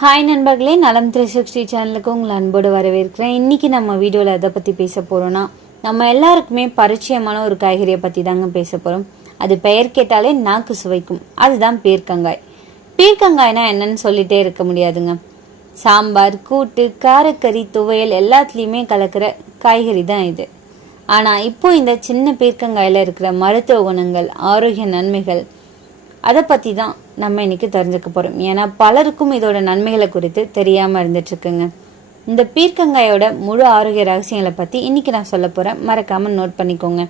Hi நண்பர்களே, நலம் 360 சேனலுக்கு உங்களை அன்போடு வரவேற்கிறேன். இன்றைக்கி நம்ம வீடியோவில் எதை பற்றி பேச போகிறோன்னா, நம்ம எல்லாருக்குமே பரிச்சயமான ஒரு காய்கறியை பற்றி தாங்க பேச போகிறோம். அது பெயர் கேட்டாலே நாக்கு சுவைக்கும். அதுதான் பீர்க்கங்காய். பீர்க்கங்காய்னா என்னன்னு சொல்லிகிட்டே இருக்க முடியாதுங்க. சாம்பார், கூட்டு, காரக்கறி, துவையல் எல்லாத்துலேயுமே கலக்கிற காய்கறி தான் இது. ஆனால் இப்போ இந்த சின்ன பீர்க்கங்காயில் இருக்கிற மருத்துவ குணங்கள், ஆரோக்கிய நன்மைகள், அதை பற்றி தான் நம்ம இன்னைக்கு தெரிஞ்சுக்க போகிறோம். ஏன்னா பலருக்கும் இதோட நன்மைகளை குறித்து தெரியாமல் இருந்துட்டுருக்குங்க. இந்த பீர்க்கங்காயோட முழு ஆரோக்கிய ரகசியங்களை பற்றி இன்றைக்கி நான் சொல்ல போகிறேன். மறக்காமல் நோட் பண்ணிக்கோங்க.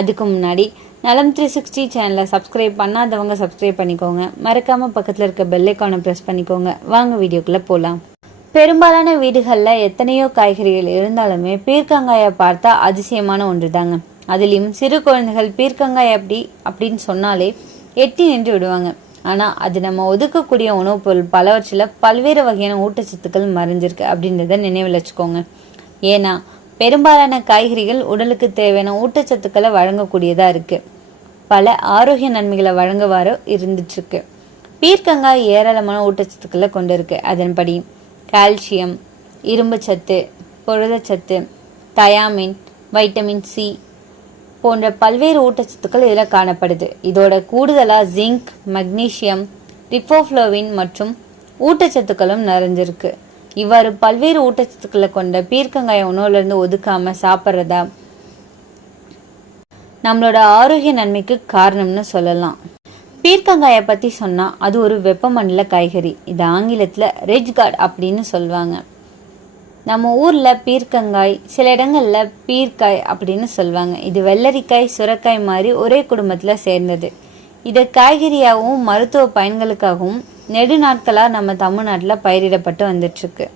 அதுக்கு முன்னாடி நலம் 360 சேனலை சப்ஸ்கிரைப் பண்ணாதவங்க சப்ஸ்கிரைப் பண்ணிக்கோங்க. மறக்காமல் பக்கத்தில் இருக்க பெல்லைக்கானை ப்ரெஸ் பண்ணிக்கோங்க. வாங்க வீடியோக்குள்ளே போகலாம். பெரும்பாலான வீடுகளில் எத்தனையோ காய்கறிகள் இருந்தாலுமே பீர்க்கங்காயை பார்த்தா அதிசயமான ஒன்று தாங்க. அதுலேயும் சிறு குழந்தைகள் பீர்க்கங்காய் அப்படின்னு சொன்னாலே எட்டி நின்று விடுவாங்க. ஆனால் அது நம்ம ஒதுக்கக்கூடிய உணவுப் பொருள் பலவற்றில் பல்வேறு வகையான ஊட்டச்சத்துக்கள் மறைஞ்சிருக்கு அப்படின்றத நினைவில் வச்சுக்கோங்க. ஏன்னா பெரும்பாலான காய்கறிகள் உடலுக்கு தேவையான ஊட்டச்சத்துக்களை வழங்கக்கூடியதாக இருக்குது. பல ஆரோக்கிய நன்மைகளை வழங்குவாரோ இருந்துட்டுருக்கு. பீர்க்கங்காய் ஏராளமான ஊட்டச்சத்துக்களை கொண்டு இருக்கு. அதன்படி கால்சியம், இரும்பு சத்து, புரதச்சத்து, தயாமின், வைட்டமின் சி போன்ற பல்வேறு ஊட்டச்சத்துக்கள் இதில் காணப்படுது. இதோட கூடுதலாக ஜிங்க், மக்னீசியம், ரிபோஃப்ளோவின் மற்றும் ஊட்டச்சத்துக்களும் நிறைஞ்சிருக்கு. இவ்வாறு பல்வேறு ஊட்டச்சத்துக்களை கொண்ட பீர்க்கங்காய உணவுலேருந்து ஒதுக்காமல் சாப்பிட்றதா நம்மளோட ஆரோக்கிய நன்மைக்கு காரணம்னு சொல்லலாம். பீர்க்கங்காயை பற்றி சொன்னால் அது ஒரு வெப்பமண்டல காய்கறி. இது ஆங்கிலத்தில் ரெட் கார்ட் அப்படின்னு சொல்லுவாங்க. நம்ம ஊரில் பீர்க்கங்காய், சில இடங்களில் பீர்க்காய் அப்படின்னு சொல்லுவாங்க. இது வெள்ளரிக்காய், சுரைக்காய் மாதிரி ஒரே குடும்பத்தில் சேர்ந்தது. இதை காய்கறியாகவும் மருத்துவ பயன்களுக்காகவும் நெடுநாட்களாக நம்ம தமிழ்நாட்டில் பயிரிடப்பட்டு வந்துட்டுருக்கு.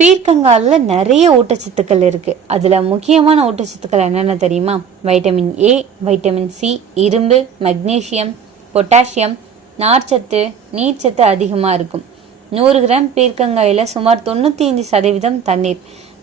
பீர்க்கங்காயில் நிறைய ஊட்டச்சத்துக்கள் இருக்குது. அதில் முக்கியமான ஊட்டச்சத்துக்கள் என்னென்ன தெரியுமா? வைட்டமின் ஏ, வைட்டமின் சி, இரும்பு, மக்னீசியம், பொட்டாசியம், நார்ச்சத்து, நீர்ச்சத்து அதிகமாக இருக்கும். 100 கிராம் பீர்க்கங்காயில் சுமார் 95% தண்ணீர்,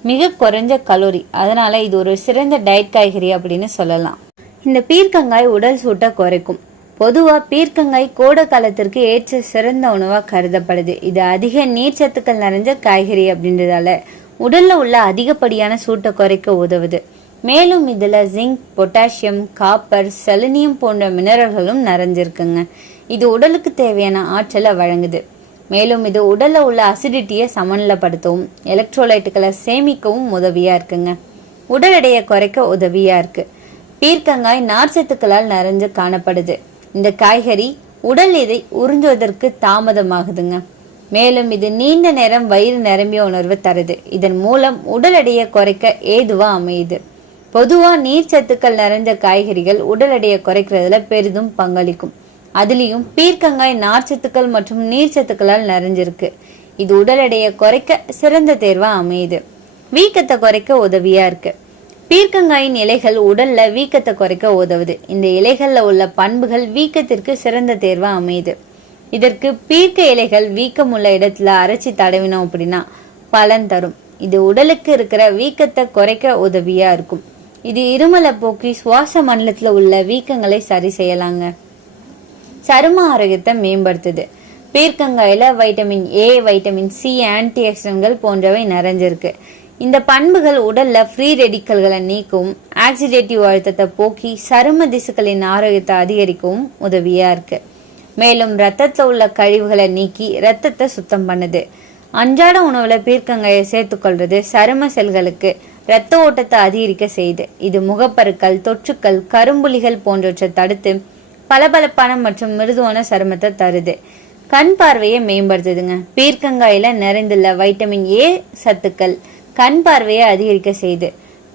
மிக குறைஞ்ச கலோரி. அதனால் இது ஒரு சிறந்த டயட் காய்கறி அப்படின்னு சொல்லலாம். இந்த பீர்க்கங்காய் உடல் சூட்டை குறைக்கும். பொதுவாக பீர்க்கங்காய் கோடை காலத்திற்கு ஏற்ற சிறந்த உணவாக கருதப்படுது. இது அதிக நீர்ச்சத்துக்கள் நிறைஞ்ச காய்கறி அப்படின்றதால உடலில் உள்ள அதிகப்படியான சூட்டை குறைக்க உதவுது. மேலும் இதில் ஜிங்க், பொட்டாசியம், காப்பர், செலினியம் போன்ற மினரல்களும் நிறைஞ்சிருக்குங்க. இது உடலுக்கு தேவையான ஆற்றலை வழங்குது. மேலும் இது உடலில் உள்ள அசிடிட்டியை சமநிலைப்படுத்தவும் எலக்ட்ரோலைட்டுகளை சேமிக்கவும் உதவியாக இருக்குங்க. உடல் எடையை குறைக்க உதவியாக இருக்கு. பீர்க்கங்காய் நார்ச்சத்துக்களால் நிறைஞ்சு காணப்படுது. இந்த காய்கறி உடல் இதை உறிஞ்சுவதற்கு தாமதமாகுதுங்க. மேலும் இது நீண்ட நேரம் வயிறு நிரம்பிய உணர்வு தருது. இதன் மூலம் உடல் எடையை குறைக்க ஏதுவா அமையுது. பொதுவாக நீர்ச்சத்துக்கள் நிறைஞ்ச காய்கறிகள் உடல் எடையை குறைக்கிறதுல பெரிதும் பங்களிக்கும். அதுலேயும் பீர்க்கங்காய் நார்ச்சத்துக்கள் மற்றும் நீர்ச்சத்துக்களால் நிறைஞ்சிருக்கு. இது உடல் எடையை குறைக்க சிறந்த தேர்வா அமையுது. வீக்கத்தை குறைக்க உதவியா இருக்கு. பீர்க்கங்காயின் இலைகள் உடல்ல வீக்கத்தை குறைக்க உதவுது. இந்த இலைகள்ல உள்ள பண்புகள் வீக்கத்திற்கு சிறந்த தேர்வா அமையுது. இதற்கு பீர்க்க இலைகள் வீக்கம் உள்ள இடத்துல அரைச்சி தடவினோம் அப்படின்னா பலன் தரும். இது உடலுக்கு இருக்கிற வீக்கத்தை குறைக்க உதவியா இருக்கும். இது இருமலை போக்கி சுவாச மண்டலத்துல உள்ள வீக்கங்களை சரி செய்யலாங்க. சரும ஆரோக்கியத்தை மேம்படுத்துது. பீர்க்கங்காயில vitamin A, vitamin C, anti ஆக்சிடென்ட்கள் போன்றவை நிறைஞ்சிருக்கு. இந்த பண்புகள் உடல்ல ஃப்ரீ ரெடிக்கல்களை நீக்கவும் ஆக்சிடேட்டிவ் அழுத்தத்தை போக்கி சரும திசுக்களின் ஆரோக்கியத்தை அதிகரிக்கவும் உதவியா இருக்கு. மேலும் ரத்தத்துல உள்ள கழிவுகளை நீக்கி ரத்தத்தை சுத்தம் பண்ணுது. அன்றாட உணவுல பீர்க்கங்காயை சேர்த்துக்கொள்றது சரும செல்களுக்கு இரத்த ஓட்டத்தை அதிகரிக்க செய்யுது. இது முகப்பருக்கள், தொற்றுக்கள், கரும்புலிகள் போன்றவற்றை தடுத்து பளபளப்பான மற்றும் மிருதுவான சருமத்தை தருது. கண் பார்வையை மேம்படுத்துதுங்க. பீர்க்கங்காயில நிறைந்துள்ள வைட்டமின் ஏ சத்துக்கள் கண் பார்வையை அதிகரிக்க செய்யுது.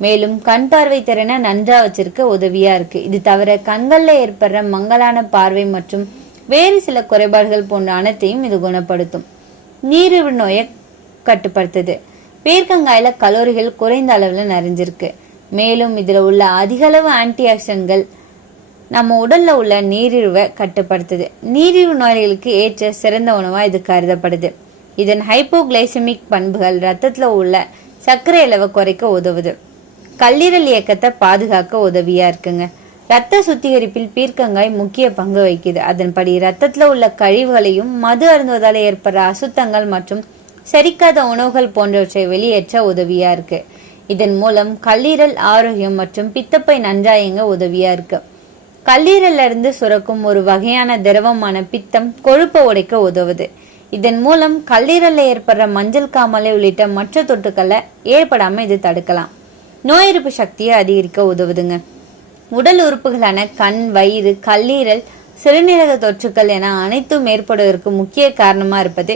மேலும் கண் பார்வை திறனை நன்றா வச்சிருக்க உதவியா இருக்கு. இது தவிர கண்கள்ல ஏற்படுற மங்கலான பார்வை மற்றும் வேறு சில குறைபாடுகள் போன்ற அனைத்தையும் இது குணப்படுத்தும். நீரிழிவு நோயை கட்டுப்படுத்துது. பீர்க்கங்காயில கலோரிகள் குறைந்த அளவுல நிறைஞ்சிருக்கு. மேலும் இதுல உள்ள அதிக அளவு ஆன்டி ஆக்சிடென்ட்கள் நம்ம உடல்ல உள்ள நீரிழிவை கட்டுப்படுத்துது. நீரிழிவு நோயாளிகளுக்கு ஏற்ற சிறந்த உணவா இது கருதப்படுது. இதன் ஹைப்போகிளைசமிக் பண்புகள் ரத்தத்துல உள்ள சர்க்கரை அளவை குறைக்க உதவுது. கல்லீரல் இயக்கத்தை பாதுகாக்க உதவியா இருக்குங்க. ரத்த சுத்திகரிப்பில் பீர்க்கங்காய் முக்கிய பங்கு வகிக்குது. அதன்படி ரத்தத்துல உள்ள கழிவுகளையும் மது அருந்துவதால் ஏற்படுற அசுத்தங்கள் மற்றும் செரிக்காத உணவுகள் போன்றவற்றை வெளியேற்ற உதவியா இருக்கு. இதன் மூலம் கல்லீரல் ஆரோக்கியம் மற்றும் பித்தப்பை நன்றாயங்க உதவியா இருக்கு. கல்லீரல்ல இருந்து சுரக்கும் ஒரு வகையான திரவமான பித்தம் கொழுப்பை உடைக்க உதவுது. இதன் மூலம் கல்லீரல்ல ஏற்படுற மஞ்சள் காமாலை உள்ளிட்ட மற்ற தொற்றுக்களை ஏற்படாம இது தடுக்கலாம். நோய் எதிர்ப்பு சக்தியை அதிகரிக்க உதவுதுங்க. உடல் உறுப்புகளான கண், வயிறு, கல்லீரல், சிறுநீரக தொற்றுக்கள் என அனைத்தும் ஏற்படுவதற்கு முக்கிய காரணமா இருப்பது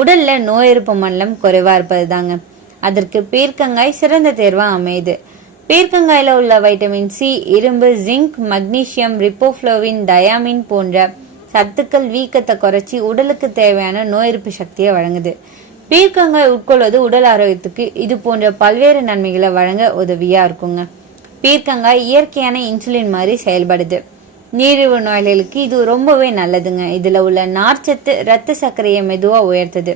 உடல்ல நோய் எதிர்ப்பு மண்டலம் குறைவா இருப்பது தாங்க. அதற்கு பீர்க்கங்காய் சிறந்த தேர்வா அமையுது. பீர்க்கங்காயில உள்ள வைட்டமின் சி, இரும்பு, ஜிங்க், மக்னீசியம், ரிப்போஃப்ளோவின், டயாமின் போன்ற சத்துக்கள் வீக்கத்தை குறைச்சி உடலுக்கு தேவையான நோய் எதிர்ப்பு சக்தியை வழங்குது. பீர்க்கங்காய் உட்கொள்வது உடல் ஆரோக்கியத்துக்கு இது போன்ற பல்வேறு நன்மைகளை வழங்க உதவியா இருக்குங்க. பீர்க்கங்காய் இயற்கையான இன்சுலின் மாதிரி செயல்படுது. நீரிழிவு நோயாளிகளுக்கு இது ரொம்பவே நல்லதுங்க. இதுல உள்ள நார்ச்சத்து ரத்த சர்க்கரையை மெதுவா உயர்த்துது.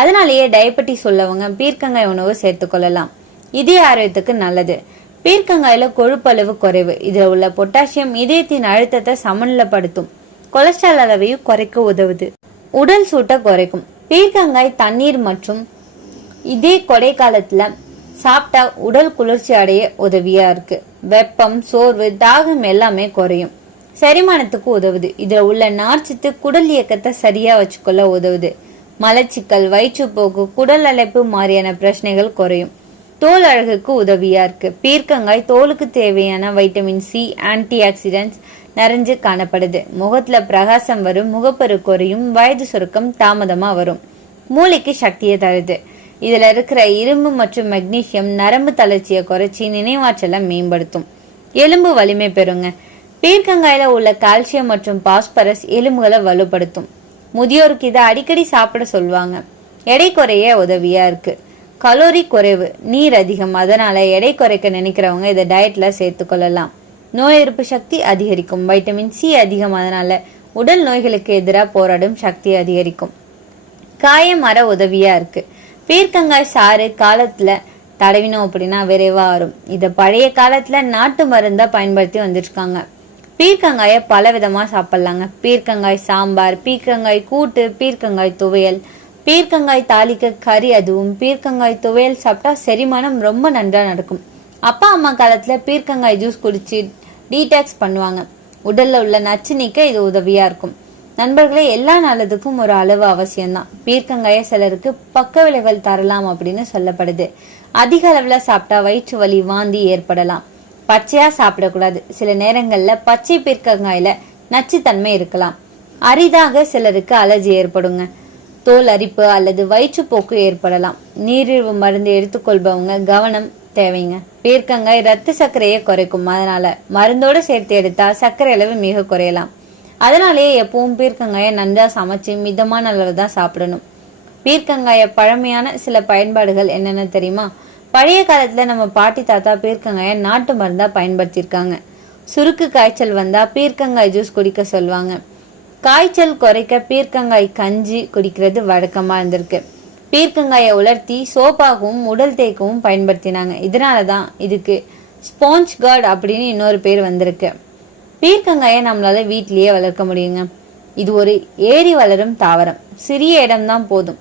அதனாலேயே டயபெட்டிஸ் உள்ளவங்க பீர்க்கங்காய் உணவு சேர்த்துக்கொள்ளலாம். இதய ஆரோக்கியத்துக்கு நல்லது. பீர்க்கங்காயில கொழுப்பளவு குறைவு. இதுல உள்ள பொட்டாசியம் இதயத்தின் அழுத்தத்தை சமநிலைப்படுத்தும். கொலஸ்ட்ரால் அளவையும் குறைக்க உதவுது. உடல் சூட்டை குறைக்கும். பீர்க்கங்காய் தண்ணீர் மற்றும் இதே கொடை காலத்துல சாப்பிட்டா உடல் குளிர்ச்சி அடைய உதவியா இருக்கு. வெப்பம், சோர்வு, தாகம் எல்லாமே குறையும். செரிமானத்துக்கு உதவுது. இதுல உள்ள நார்ச்சத்து குடல் இயக்கத்தை சரியா வச்சுக்கொள்ள உதவுது. மலச்சிக்கல், வயிற்றுப்போக்கு, குடல் அழைப்பு மாதிரியான பிரச்சனைகள் குறையும். தோல் அழகுக்கு உதவியா இருக்கு. பீர்க்கங்காய் தோலுக்கு தேவையான வைட்டமின் சி, ஆன்டி ஆக்சிடென்ட்ஸ் நிறைஞ்சு காணப்படுது. முகத்துல பிரகாசம் வரும், முகப்பரு குறையும், வயது சுருக்கம் தாமதமா வரும். மூளைக்கு சக்தியை தருது. இதுல இருக்கிற இரும்பு மற்றும் மெக்னீசியம் நரம்பு தளர்ச்சியை குறைச்சி நினைவாற்றலை மேம்படுத்தும். எலும்பு வலிமை பெறுங்க. பீர்க்கங்காயில உள்ள கால்சியம் மற்றும் பாஸ்பரஸ் எலும்புகளை வலுப்படுத்தும். முதியோருக்கு இதை அடிக்கடி சாப்பிட சொல்லுவாங்க. எடை குறைய உதவியா இருக்கு. கலோரி குறைவு, நீர் அதிகம். அதனால எடை குறைக்க நினைக்கிறவங்க இதை டயட்ல சேர்த்துக்கொள்ளலாம். நோய் எதிர்ப்பு சக்தி அதிகரிக்கும். வைட்டமின் சி அதிகம். அதனால உடல் நோய்களுக்கு எதிராக போராடும் சக்தி அதிகரிக்கும். காயம் அற உதவியா இருக்கு. பீர்க்கங்காய் சாறு காலத்துல தடவினோம் அப்படின்னா விரைவா வரும். இத பழைய காலத்துல நாட்டு மருந்தா பயன்படுத்தி வந்துருக்காங்க. பீர்க்கங்காய பல விதமா சாப்பிடலாங்க. பீர்க்கங்காய் சாம்பார், பீர்க்கங்காய் கூட்டு, பீர்க்கங்காய் துவையல், பீர்க்கங்காய் தாளிக்க கறி, அதுவும் பீர்க்கங்காய் துவையல் சாப்பிட்டா செரிமானம் ரொம்ப நன்றா நடக்கும். அப்பா அம்மா காலத்துல பீர்க்கங்காய் ஜூஸ் குடிச்சு டீடாக்ஸ் பண்ணுவாங்க. உடல்ல உள்ள நச்சு நீக்க இது உதவியா இருக்கும். நண்பர்களே, எல்லா நல்லதுக்கும் ஒரு அளவு அவசியம்தான். பீர்க்கங்காய சிலருக்கு பக்க விளைவுகள் தரலாம் அப்படின்னு சொல்லப்படுது. அதிக அளவுல சாப்பிட்டா வயிற்று வலி, வாந்தி ஏற்படலாம். பச்சையா சாப்பிடக்கூடாது. சில நேரங்கள்ல பச்சை பீர்க்கங்காயில நச்சுத்தன்மை இருக்கலாம். அரிதாக சிலருக்கு அலர்ஜி ஏற்படுங்க. தோல் அரிப்பு அல்லது வயிற்றுப்போக்கு ஏற்படலாம். நீரிழிவு மருந்து எடுத்துக்கொள்பவங்க கவனம் தேவைங்க. பீர்க்கங்காய் ரத்த சர்க்கரையை குறைக்கும். அதனால மருந்தோட சேர்த்து எடுத்தா சர்க்கரை அளவு மிக குறையலாம். அதனாலேயே எப்பவும் பீர்க்கங்காயை நன்றா சமைச்சு மிதமான அளவு தான் சாப்பிடணும். பீர்க்கங்காய பழமையான சில பயன்பாடுகள் என்னென்ன தெரியுமா? பழைய காலத்துல நம்ம பாட்டி தாத்தா பீர்க்கங்காய நாட்டு மருந்தா பயன்படுத்தியிருக்காங்க. சுருக்கு காய்ச்சல் வந்தா பீர்க்கங்காய் ஜூஸ் குடிக்க சொல்லுவாங்க. காய்ச்சல் குறைக்க பீர்க்கங்காய் கஞ்சி குடிக்கிறது வழக்கமா இருந்திருக்கு. பீர்க்கங்காயை உலர்த்தி சோப்பாகவும் உடல் தேய்க்கவும் பயன்படுத்தினாங்க. இதனாலதான் இதுக்கு ஸ்பாஞ்ச் கார்டு அப்படின்னு இன்னொரு பேர் வந்திருக்கு. பீர்க்கங்காயை நம்மளால வீட்டிலேயே வளர்க்க முடியுங்க. இது ஒரு ஏறி வளரும் தாவரம். சிறிய இடம்தான் போதும்.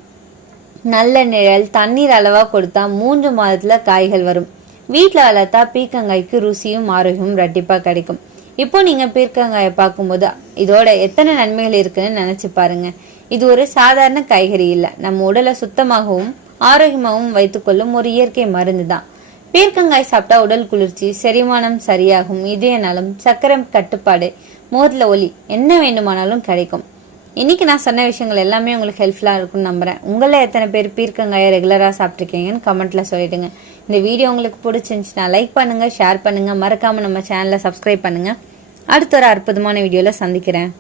நல்ல நிழல், தண்ணீர் அளவா கொடுத்தா 3 மாதத்துல காய்கள் வரும். வீட்டுல வளர்த்தா பீர்க்கங்காய்க்கு ருசியும் ஆரோக்கியமும் ரெட்டிப்பா கிடைக்கும். இப்போ நீங்க பீர்க்கங்காயை பார்க்கும்போது இதோட எத்தனை நன்மைகள் இருக்குன்னு நினைச்சு பாருங்க. இது ஒரு சாதாரண காய்கறி இல்ல, நம்ம உடலை சுத்தமாகவும் ஆரோக்கியமாகவும் வைத்துக்கொள்ளும் ஒரு இயற்கை மருந்து தான். பீர்க்கங்காய் சாப்பிட்டா உடல் குளிர்ச்சி, செரிமானம் சரியாகும், இதய நலம், சக்கரை கட்டுப்பாடு, முகத்துல ஒலி, என்ன வேண்டுமானாலும் கிடைக்கும். இன்னைக்கு நான் சொன்ன விஷயங்கள் எல்லாமே உங்களுக்கு ஹெல்ப்ஃபுல்லா இருக்கும்னு நம்புறேன். உங்கள எத்தனை பேர் பீர்க்கங்காயை ரெகுலரா சாப்பிட்டுருக்கீங்கன்னு கமெண்ட்ல சொல்லிடுங்க. இந்த வீடியோ உங்களுக்கு பிடிச்சிருந்துச்சுன்னா லைக் பண்ணுங்க, ஷேர் பண்ணுங்க, மறக்காம நம்ம சேனலை சப்ஸ்கிரைப் பண்ணுங்க. அடுத்த ஒரு அற்புதமான வீடியோல சந்திக்கிறேன்.